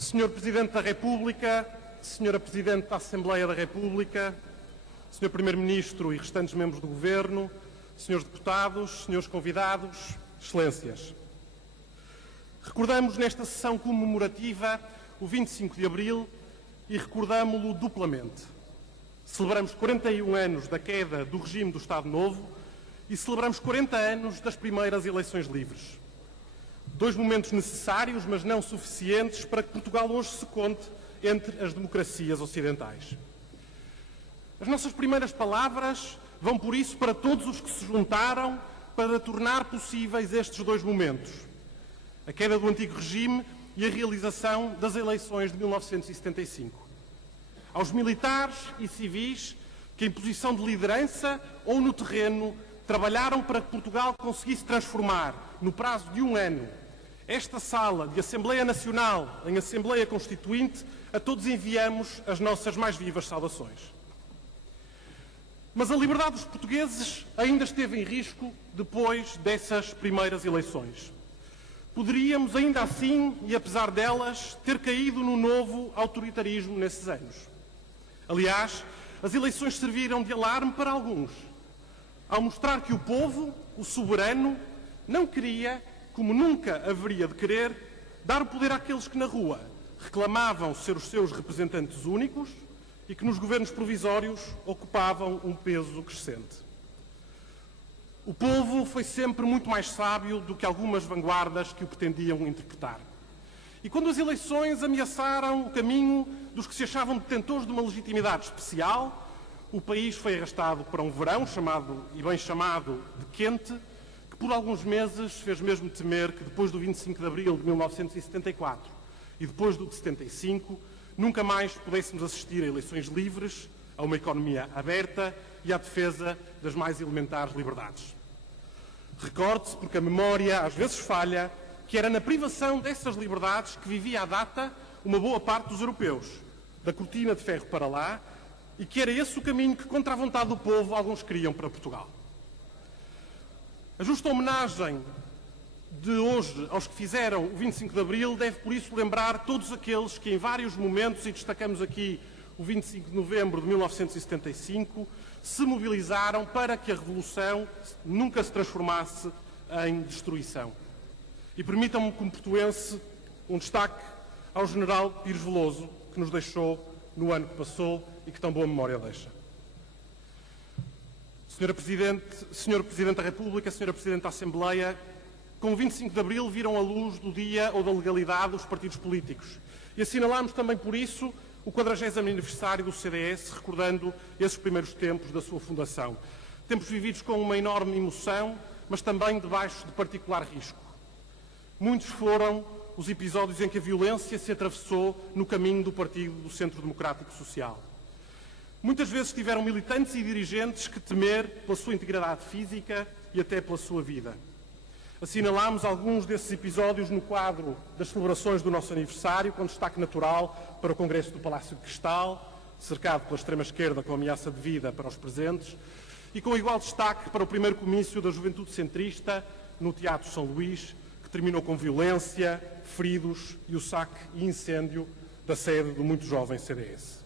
Senhor Presidente da República, Senhora Presidente da Assembleia da República, Senhor Primeiro-Ministro e restantes membros do Governo, Senhores Deputados, Senhores Convidados, Excelências. Recordamos nesta sessão comemorativa o 25 de Abril e recordámo-lo duplamente. Celebramos 41 anos da queda do regime do Estado Novo e celebramos 40 anos das primeiras eleições livres. Dois momentos necessários, mas não suficientes, para que Portugal hoje se conte entre as democracias ocidentais. As nossas primeiras palavras vão, por isso, para todos os que se juntaram para tornar possíveis estes dois momentos: a queda do antigo regime e a realização das eleições de 1975. Aos militares e civis que, em posição de liderança ou no terreno, trabalharam para que Portugal conseguisse transformar, no prazo de um ano, esta sala de Assembleia Nacional em Assembleia Constituinte, a todos enviamos as nossas mais vivas saudações. Mas a liberdade dos portugueses ainda esteve em risco depois dessas primeiras eleições. Poderíamos, ainda assim, e apesar delas, ter caído no novo autoritarismo nesses anos. Aliás, as eleições serviram de alarme para alguns, ao mostrar que o povo, o soberano, não queria, como nunca haveria de querer, dar o poder àqueles que na rua reclamavam ser os seus representantes únicos e que nos governos provisórios ocupavam um peso crescente. O povo foi sempre muito mais sábio do que algumas vanguardas que o pretendiam interpretar. E quando as eleições ameaçaram o caminho dos que se achavam detentores de uma legitimidade especial, o país foi arrastado para um verão chamado, e bem chamado, de quente, que por alguns meses fez mesmo temer que depois do 25 de Abril de 1974 e depois do de 75, nunca mais pudéssemos assistir a eleições livres, a uma economia aberta e à defesa das mais elementares liberdades. Recorde-se, porque a memória às vezes falha, que era na privação dessas liberdades que vivia à data uma boa parte dos europeus, da cortina de ferro para lá, e que era esse o caminho que, contra a vontade do povo, alguns queriam para Portugal. A justa homenagem de hoje aos que fizeram o 25 de Abril deve, por isso, lembrar todos aqueles que, em vários momentos, e destacamos aqui o 25 de novembro de 1975, se mobilizaram para que a Revolução nunca se transformasse em destruição. E permitam-me, como portuense, um destaque ao general Pires Veloso, que nos deixou no ano que passou e que tão boa memória deixa. Senhor Presidente da República, Senhora Presidente da Assembleia, com o 25 de Abril viram a luz do dia ou da legalidade os partidos políticos. E assinalamos também por isso o 40º aniversário do CDS, recordando esses primeiros tempos da sua fundação. Tempos vividos com uma enorme emoção, mas também debaixo de particular risco. Muitos foram os episódios em que a violência se atravessou no caminho do Partido do Centro Democrático Social. Muitas vezes tiveram militantes e dirigentes que temer pela sua integridade física e até pela sua vida. Assinalámos alguns desses episódios no quadro das celebrações do nosso aniversário, com destaque natural para o Congresso do Palácio de Cristal, cercado pela extrema-esquerda com ameaça de vida para os presentes, e com igual destaque para o primeiro comício da Juventude Centrista no Teatro São Luís, que terminou com violência, feridos e o saque e incêndio da sede do muito jovem CDS.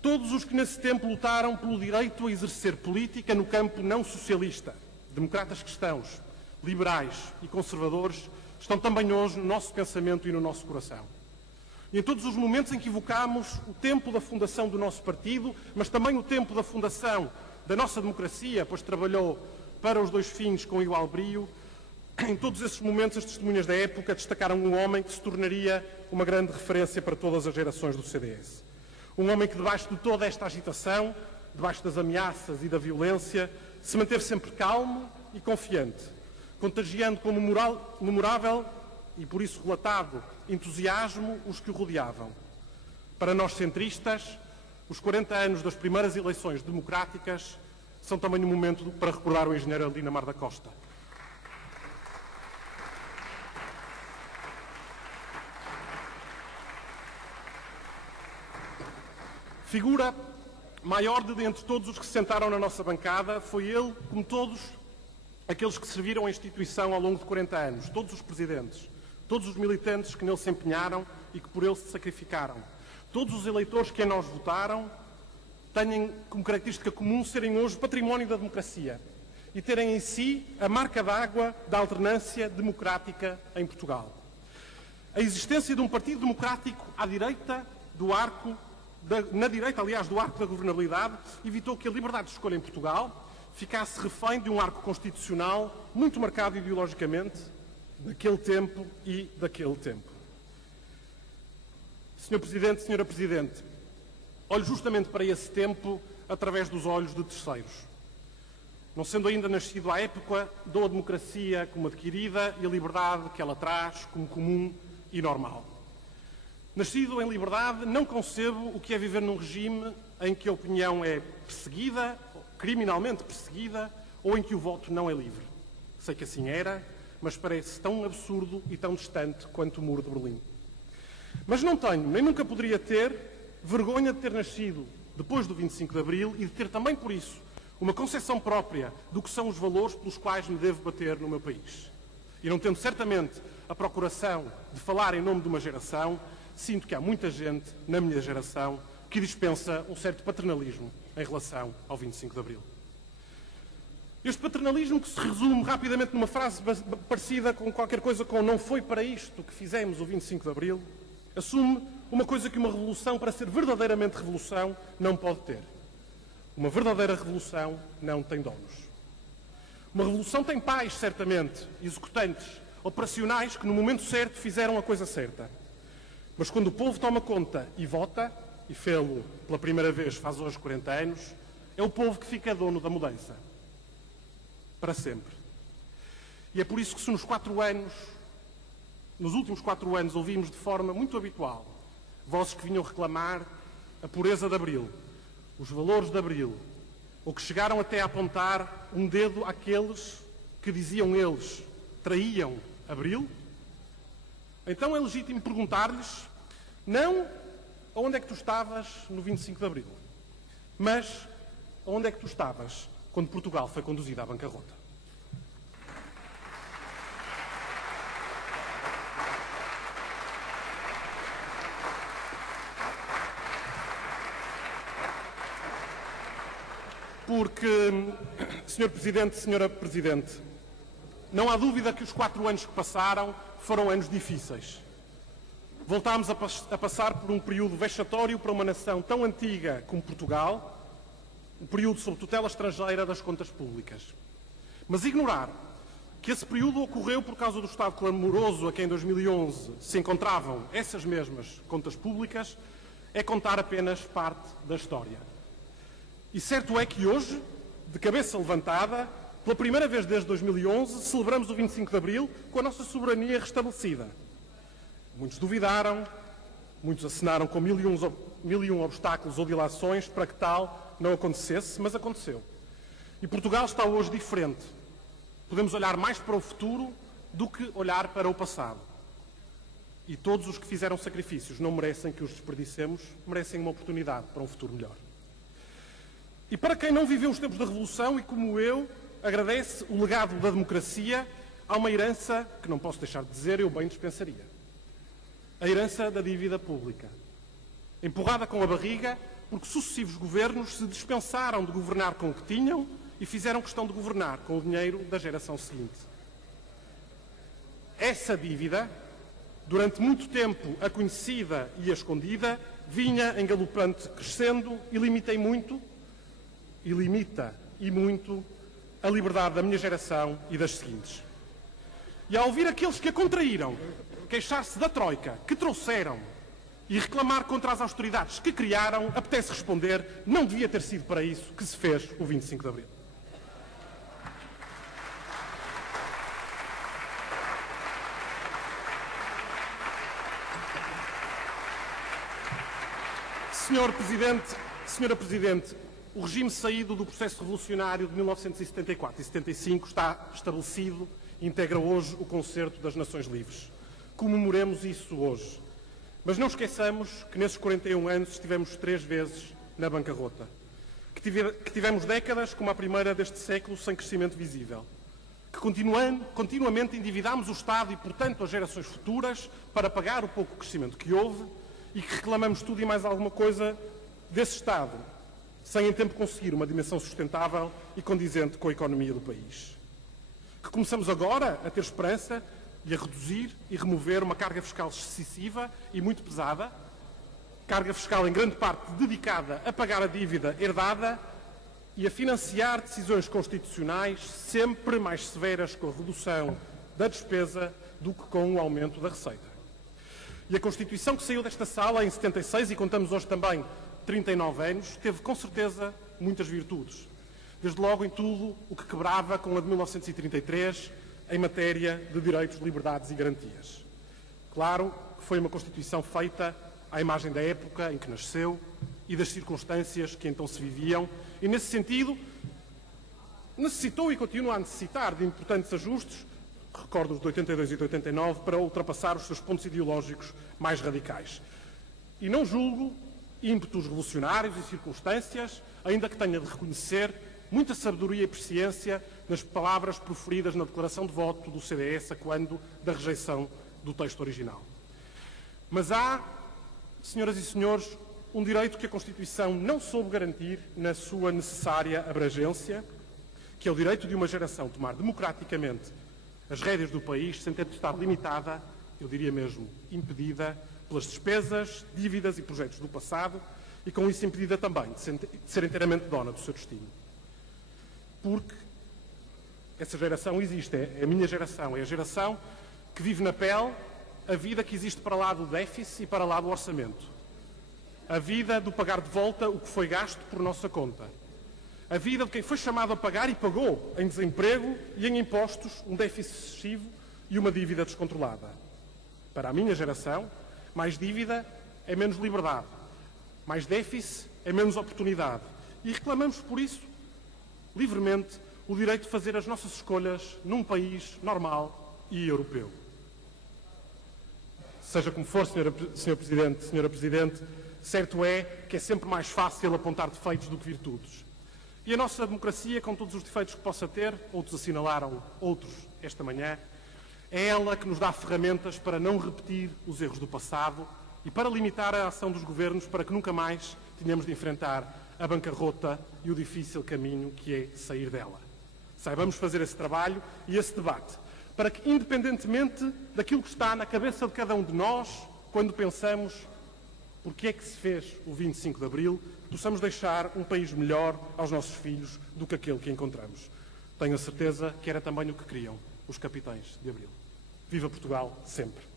Todos os que nesse tempo lutaram pelo direito a exercer política no campo não socialista, democratas cristãos, liberais e conservadores, estão também hoje no nosso pensamento e no nosso coração. E em todos os momentos em que evocamos o tempo da fundação do nosso partido, mas também o tempo da fundação da nossa democracia, pois trabalhou para os dois fins com igual brio, em todos esses momentos as testemunhas da época destacaram um homem que se tornaria uma grande referência para todas as gerações do CDS. Um homem que, debaixo de toda esta agitação, debaixo das ameaças e da violência, se manteve sempre calmo e confiante, contagiando com memorável e, por isso, relatado entusiasmo os que o rodeavam. Para nós centristas, os 40 anos das primeiras eleições democráticas são também um momento para recordar o engenheiro Aldina Mar da Costa. Figura maior de dentre todos os que se sentaram na nossa bancada, foi ele, como todos aqueles que serviram a instituição ao longo de 40 anos, todos os presidentes, todos os militantes que nele se empenharam e que por ele se sacrificaram, todos os eleitores que em nós votaram, têm como característica comum serem hoje património da democracia e terem em si a marca d'água da alternância democrática em Portugal. A existência de um partido democrático à direita do arco, na direita, aliás, do arco da governabilidade, evitou que a liberdade de escolha em Portugal ficasse refém de um arco constitucional muito marcado ideologicamente daquele tempo e daquele tempo. Sr. Presidente, Sra. Presidente, olho justamente para esse tempo através dos olhos de terceiros. Não sendo ainda nascido à época, dou a democracia como adquirida e a liberdade que ela traz como comum e normal. Nascido em liberdade, não concebo o que é viver num regime em que a opinião é perseguida, criminalmente perseguida, ou em que o voto não é livre. Sei que assim era, mas parece tão absurdo e tão distante quanto o Muro de Berlim. Mas não tenho, nem nunca poderia ter, vergonha de ter nascido depois do 25 de Abril e de ter também, por isso, uma concepção própria do que são os valores pelos quais me devo bater no meu país. E não tendo certamente a procuração de falar em nome de uma geração, sinto que há muita gente na minha geração que dispensa um certo paternalismo em relação ao 25 de Abril. Este paternalismo, que se resume rapidamente numa frase parecida com qualquer coisa com "não foi para isto que fizemos o 25 de Abril", assume uma coisa que uma revolução, para ser verdadeiramente revolução, não pode ter. Uma verdadeira revolução não tem donos. Uma revolução tem pais, certamente, executantes, operacionais, que no momento certo fizeram a coisa certa. Mas quando o povo toma conta e vota, e fê-lo pela primeira vez faz hoje 40 anos, é o povo que fica dono da mudança. Para sempre. E é por isso que se nos últimos 4 anos, ouvimos de forma muito habitual vozes que vinham reclamar a pureza de Abril, os valores de Abril, ou que chegaram até a apontar um dedo àqueles que, diziam eles, traíam Abril, então é legítimo perguntar-lhes, não onde é que tu estavas no 25 de Abril, mas onde é que tu estavas quando Portugal foi conduzida à bancarrota. Porque, Sr. Presidente, Sra. Presidente, não há dúvida que os 4 anos que passaram foram anos difíceis. Voltámos a passar por um período vexatório para uma nação tão antiga como Portugal, um período sob tutela estrangeira das contas públicas. Mas ignorar que esse período ocorreu por causa do estado clamoroso a que em 2011 se encontravam essas mesmas contas públicas é contar apenas parte da história. E certo é que hoje, de cabeça levantada, pela primeira vez desde 2011, celebramos o 25 de Abril com a nossa soberania restabelecida. Muitos duvidaram, muitos acenaram com mil e um obstáculos ou dilações para que tal não acontecesse, mas aconteceu. E Portugal está hoje diferente. Podemos olhar mais para o futuro do que olhar para o passado. E todos os que fizeram sacrifícios não merecem que os desperdicemos, merecem uma oportunidade para um futuro melhor. E para quem não viveu os tempos da Revolução e, como eu, agradece o legado da democracia, há uma herança que não posso deixar de dizer, eu bem dispensaria. A herança da dívida pública. Empurrada com a barriga, porque sucessivos governos se dispensaram de governar com o que tinham e fizeram questão de governar com o dinheiro da geração seguinte. Essa dívida, durante muito tempo a conhecida e a escondida, vinha em galopante crescendo e limita e muito a liberdade da minha geração e das seguintes. E ao ouvir aqueles que a contraíram queixar-se da troika que trouxeram e reclamar contra as austeridades que criaram, apetece responder, não devia ter sido para isso que se fez o 25 de Abril. Senhor Presidente, Senhora Presidente, o regime saído do processo revolucionário de 1974 e 75 está estabelecido e integra hoje o Concerto das Nações Livres. Comemoremos isso hoje. Mas não esqueçamos que nesses 41 anos estivemos 3 vezes na bancarrota. Que tivemos décadas, como a primeira deste século, sem crescimento visível. Que que continuamente endividamos o Estado e, portanto, as gerações futuras para pagar o pouco crescimento que houve e que reclamamos tudo e mais alguma coisa desse Estado, sem em tempo conseguir uma dimensão sustentável e condizente com a economia do país. Que começamos agora a ter esperança e a reduzir e remover uma carga fiscal excessiva e muito pesada, carga fiscal em grande parte dedicada a pagar a dívida herdada e a financiar decisões constitucionais sempre mais severas com a redução da despesa do que com o aumento da receita. E a Constituição que saiu desta sala em 76, e contamos hoje também 39 anos, teve com certeza muitas virtudes. Desde logo em tudo o que quebrava com a de 1933 em matéria de direitos, liberdades e garantias. Claro que foi uma Constituição feita à imagem da época em que nasceu e das circunstâncias que então se viviam, e nesse sentido necessitou e continua a necessitar de importantes ajustes, recordo os de 82 e de 89, para ultrapassar os seus pontos ideológicos mais radicais. E não julgo ímpetos revolucionários e circunstâncias, ainda que tenha de reconhecer muita sabedoria e presciência nas palavras proferidas na declaração de voto do CDS a quando da rejeição do texto original. Mas há, senhoras e senhores, um direito que a Constituição não soube garantir na sua necessária abrangência, que é o direito de uma geração tomar democraticamente as rédeas do país sem ter de estar limitada, eu diria mesmo impedida, pelas despesas, dívidas e projetos do passado e com isso impedida também de ser inteiramente dona do seu destino. Porque essa geração existe, é a minha geração, é a geração que vive na pele a vida que existe para lá do déficit e para lá do orçamento. A vida do pagar de volta o que foi gasto por nossa conta. A vida de quem foi chamado a pagar e pagou em desemprego e em impostos um déficit excessivo e uma dívida descontrolada. Para a minha geração, mais dívida é menos liberdade. Mais déficit é menos oportunidade. E reclamamos por isso, livremente, o direito de fazer as nossas escolhas num país normal e europeu. Seja como for, Sr. Presidente, Sra. Presidente, certo é que é sempre mais fácil apontar defeitos do que virtudes. E a nossa democracia, com todos os defeitos que possa ter, outros assinalaram outros esta manhã, é ela que nos dá ferramentas para não repetir os erros do passado e para limitar a ação dos governos para que nunca mais tenhamos de enfrentar a bancarrota e o difícil caminho que é sair dela. Saibamos fazer esse trabalho e esse debate, para que, independentemente daquilo que está na cabeça de cada um de nós, quando pensamos porque é que se fez o 25 de Abril, possamos deixar um país melhor aos nossos filhos do que aquele que encontramos. Tenho a certeza que era também o que queriam os capitães de Abril. Viva Portugal, sempre!